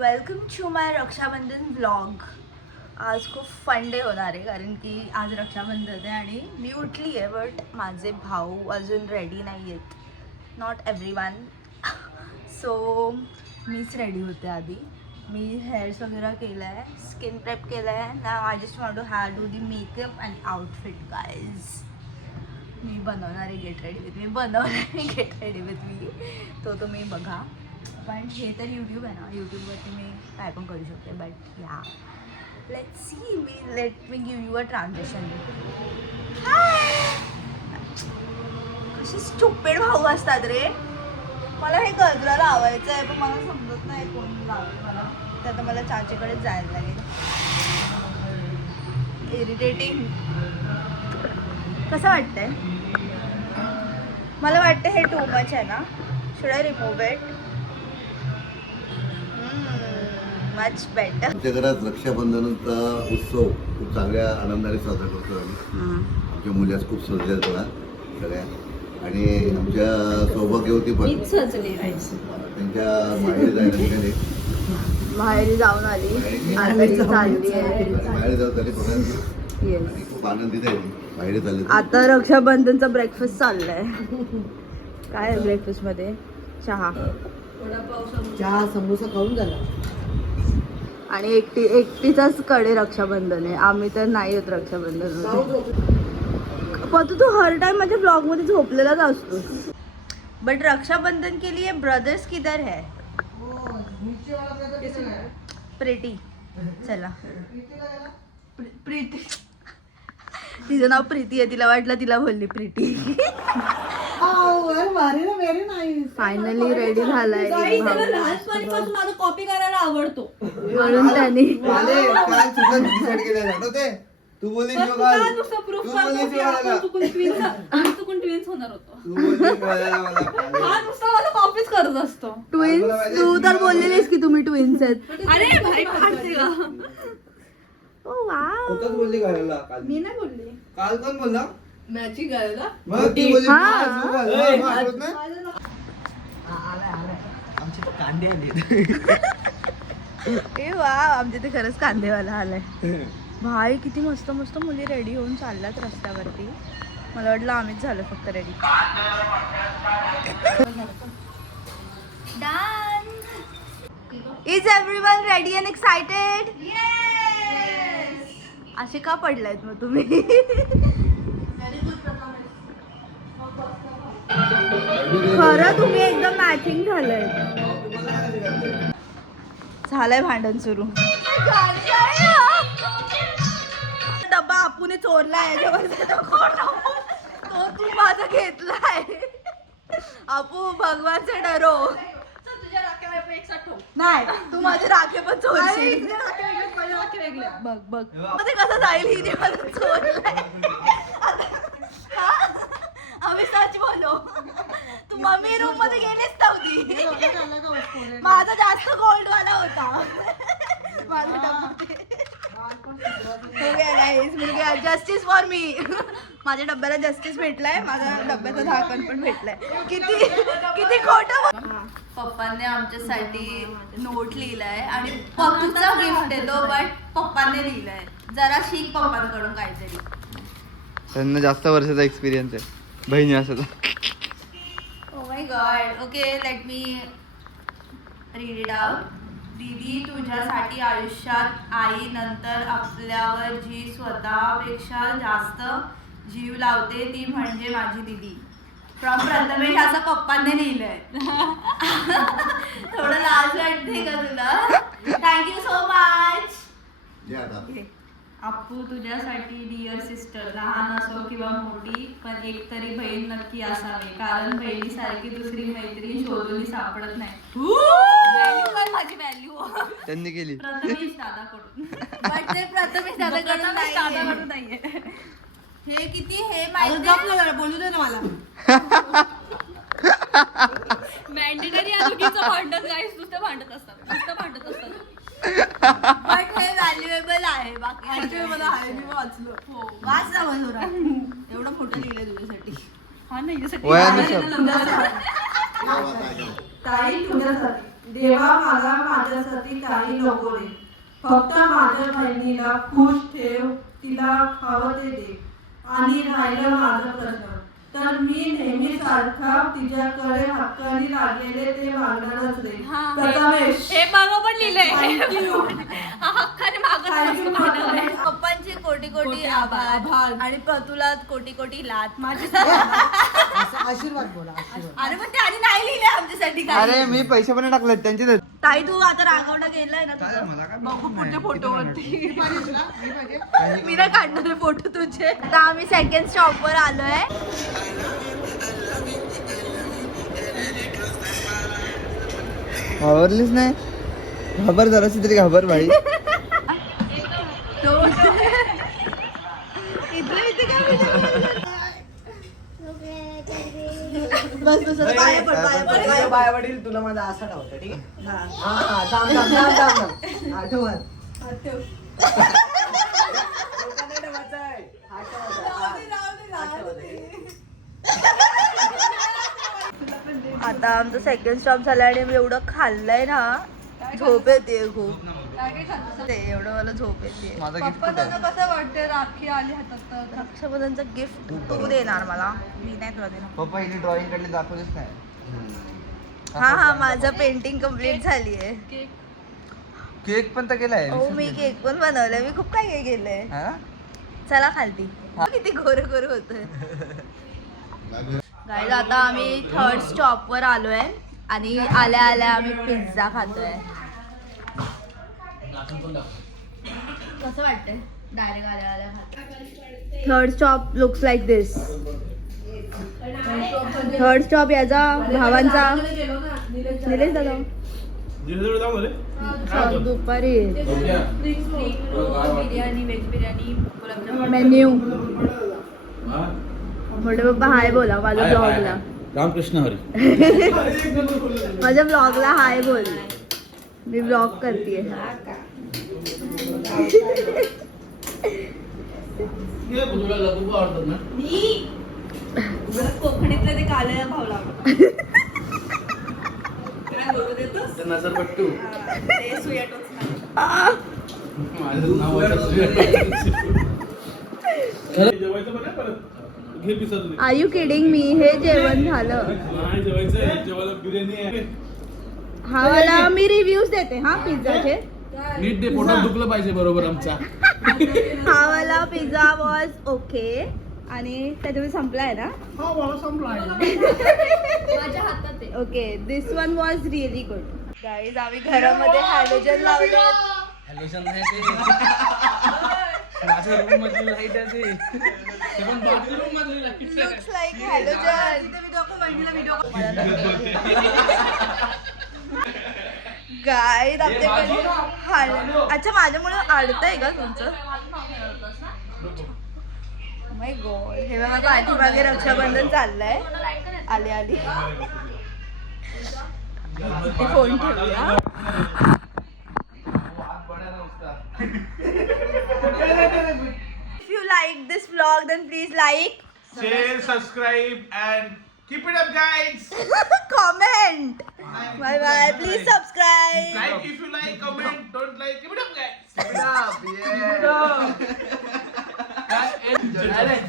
Welcome to my Rakshabandhan vlog. आज खूप fun day होणार आहे कारण की आज रक्षाबंधन आहे आणि मी उठली आहे बट माझे भाऊ अजून रेडी नाही आहेत. Not every one. सो मीच रेडी होते आधी. मी हेअर्स वगैरे केलं आहे, स्किन प्रेप केलं आहे ना. I just want to have do the makeup and outfit guys. मी बनवणार आहे get ready with me. Get ready with me. तो तुम्ही बघा. पण हे तर यूट्यूब आहे ना, यूट्यूबवरती मी काय पण करू शकते. बट या let's see. Let me give you a transaction. कसे स्टुपिड भाऊ असतात रे. मला हे गजरा लावायचं आहे पण मला समजत नाही कोण लावेल मला. तर आता मला चाचीकडेच जायला लागेल. इरिटेटिंग. कसं वाटतंय? मला वाटतं हे टू मच आहे ना. Should I remove it? Much better. आमच्या घरात रक्षाबंधनाचा उत्सव खूप चांगल्या आनंदाने साजरा करतो आम्ही. आमच्या मुली आज खूप सजल्या थोडा सगळ्या. आणि आमच्या सौभाग्यवती पण त्यांच्या माहेरी जायला निघाले. माहेरी जाऊन आली. माहेरी जाऊन झाली बघा. आणि खूप आनंदित आहे माहेरी झाले. आता रक्षाबंधनचा ब्रेकफास्ट चाललाय. काय आहे ब्रेकफास्ट मध्ये? चहा, समोसा खाऊन झाला. आणि एकटीचाच कडे रक्षाबंधन आहे. आम्ही तर नाही होत रक्षाबंधन. पण तू हर टाइम माझ्या ब्लॉग मध्ये झोपलेलाच असतोस. बट रक्षाबंधन के लिए ब्रदर्स किधर है? प्रीति. चला. प्रीति. तिचं नाव प्रीती आहे. तिला वाटलं तिला बोलली प्रीति. फायनली रेडी झालाय. लहानपणीपासून माझं कॉपी करायला आवडतो म्हणून त्याने तू बोलली चुकून ट्विन्स होणार होतो. हा नुसता मला कॉपीच करत असतो. ट्विन्स. तू तर बोललेलीस की तुम्ही ट्विन्स आहेत. अरे भाई काढते का? ओ वाव. बोलली घालायला काल. मी नाही बोलली. काल कोण बोलला? मॅचिंग घालायला. मग ती बोलली हा. आठवत नाही? आमचे कांदे आले. ए वा. आमच्या ते खरंच कांदेवाला आलाय. भाई किती मस्त मस्त मुली रेडी होऊन चालल्यात रस्त्यावरती. मला वाटलं आम्हीच झालो फक्त ready. Done. Is everyone ready and excited? असे का पडलायत मग तुम्ही? खरं तुम्ही एकदम मॅचिंग झालंय. झालंय भांडण सुरू. डब्बा आपूने चोरलाय. तो तू माझा घेतलाय. आपू भगवान से डरो. नाही तू माझे राखे पण चोरशील. बघ बघ मध्ये कसं जाईल. हिने माझं चोरलाय. आम्ही सच बोलो. तू मम्मी रूम मध्ये गेलीच नव्हती. माझा जास्त गोल्ड वाला होता. माझा डब्बा. Justice for me. माझ्या डब्याला जस्टिस भेटलाय. माझ्या डब्याचं झाकण पण भेटलंय. किती खोटं. पप्पांनी आमच्यासाठी नोट लिहिलाय आणि पप्पूचा गिफ्ट देतो बट पप्पांनी लिहिलाय. जरा शिक पप्पांकडून काहीतरी. त्यांना जास्त वर्षाचा एक्सपिरियन्स आहे बहिणी असायचा. Oh my God. Okay let me read it out. दीदी तुझ्यासाठी आयुष्यात आई नंतर आपल्यावर जी स्वतःपेक्षा जास्त जीव लावते ती म्हणजे माझी दीदी. फ्रॉम प्रथमेश. असं पप्पांनी लिहिलंय. थोडं लाज वाटते का तुला? Thank you so much. अप्पू तुझ्यासाठी डिअर सिस्टर. लहान असो किंवा मोठी पण एक तरी बहीण नक्की असावी कारण बहिणीसारखी दुसरी मैत्रीण शोधून सापडत नाही. व्हॅल्यू काय माझी व्हॅल्यू त्यांनी केली. प्रथमेश दादाकडून. बट ते प्रथमेश दादाकडून नाहीये. हे किती हे माहिती बोलू दे ना मला. मॅन्डेटरी दोघीचं भांडत गाईस. नुसतं भांडत असतात. बट हे व्हॅल्युएबल आहे. बाकी मला आहे. मी वाचलं. हो वाच ना बरोबर. एवढं मोठं लिहिलंय तुझ्यासाठी. हा नाही वयानुसार. ताई तुझ्यासाठी देवा मला माझ्यासाठी काही नको रे, फक्त माझ्या बहिणीला खुश ठेव, तिला खावं ते दे. आणि राहिलं माझा प्रश्न, तर मी नेहमी सारखा तिच्याकडे हक्काने लागलेले ते मागणारच रे. प्रथमेश, हे मागं पण लिहिलंय Thank you. हा हक्काने मागत Thank you, प्रथमेश. पप्पांचे कोटी कोटी आभार आणि प्रतुला कोटी कोटी लात माझी आशीर्वाद बोला आशीर्वाद. अरे पण ते आधी नाही लिहिले आमच्यासाठी काय. अरे मी पैसे पण टाकले त्यांचे ताई तू आता रागवणं गेलाय ना तुझं. बघू पुढच्या फोटोवरती. मी ना काढणारे फोटो तुझे. आता आम्ही सेकंड स्टॉप वर आलोय. घाबरलीच नाही. घाबर जराशी तरी घाबर भाई. इथलं इथे काय बस बस आता पाया पड पाया पड पाया पड. बाय वडील तुला माझा असा डावता ठीक आहे. हा थांब थांब थांब थांब आठवण. लोकांना ठेवायचं आहे. आता आमचं सेकंड स्टॉप झालं आणि मी एवढं खाल्लंय ना झोप येते खूप. ते एवढं मला झोप येते. माझा गिफ्ट कुठे आहे? कसं वाटतं राखी आली हातात तर. रक्षाबंधनचं गिफ्ट तू देणार मला, मी नाही तुला देणार. पप्पा हिने ड्रॉइंग कडे दाखवलीच नाही. हा हा माझं पेंटिंग कम्प्लीट झाली आहे. केक पण तर केलाय. हो मी केक पण बनवलाय. मी खूप काय काय केलंय. हा? चला खालती. किती गोरे गोरे होतोय. गाईज आता आम्ही थर्ड स्टॉप वर आलोय आणि आल्या आल्या आम्ही पिझ्झा खातोय. कसं वाटतंय डायरेक्ट आल्या आल्या खात. थर्ड स्टॉप लुक्स लाईक दिस. थर्ड स्टॉप याचा भावांचा निलेश दादा दुपारी बिर्याणी व्हेज बिर्याणी मेन्यू. मोठे पप्पा हाय बोला माझ्या ब्लॉगला. रामकृष्ण हरी. माझ्या ब्लॉगला हाय बोल. मी ब्लॉग करते. कोकणीतलं ते कालया भावला नजरपट्टू ते सुया टोचणार. माझं नाव जेवायचं बघा परत घे पिसा तुम्ही. Are you kidding me. हे जेवण झालं. नाही जेवायचं जेवायला बिर्याणी आहे. हा वाला मी रिव्ह्यूज देते हा पिझ्झाचे. नीट ते पोटात दुखलं पाहिजे बरोबर आमच्या. हा वाला पिझ्झा वॉज ओके आणि त्याच्यामध्ये संपलाय ना. हो मला संपला. माझ्या हातात आहे. Okay this one was really good. Guys आम्ही घरामध्ये हॅलोजन लावले. हॅलोजन नाही ते माझ्या रूम मधली लाईट आहे ते. ते पण बाथरूम मधली light. Looks like halogen. Guys आमच्याकडे अच्छा माझ्यामुळे अडतंय का तुमचं. माय गॉड. हे बघा पाठीमागे रक्षाबंधन चाललंय. आली आली. फोन ठेवूया. If you like this vlog then please like, Share, subscribe and keep it up guys. comment. Bye bye. Please subscribe. Like if you like, comment, don't like, keep it up guys. Keep it up, yeah.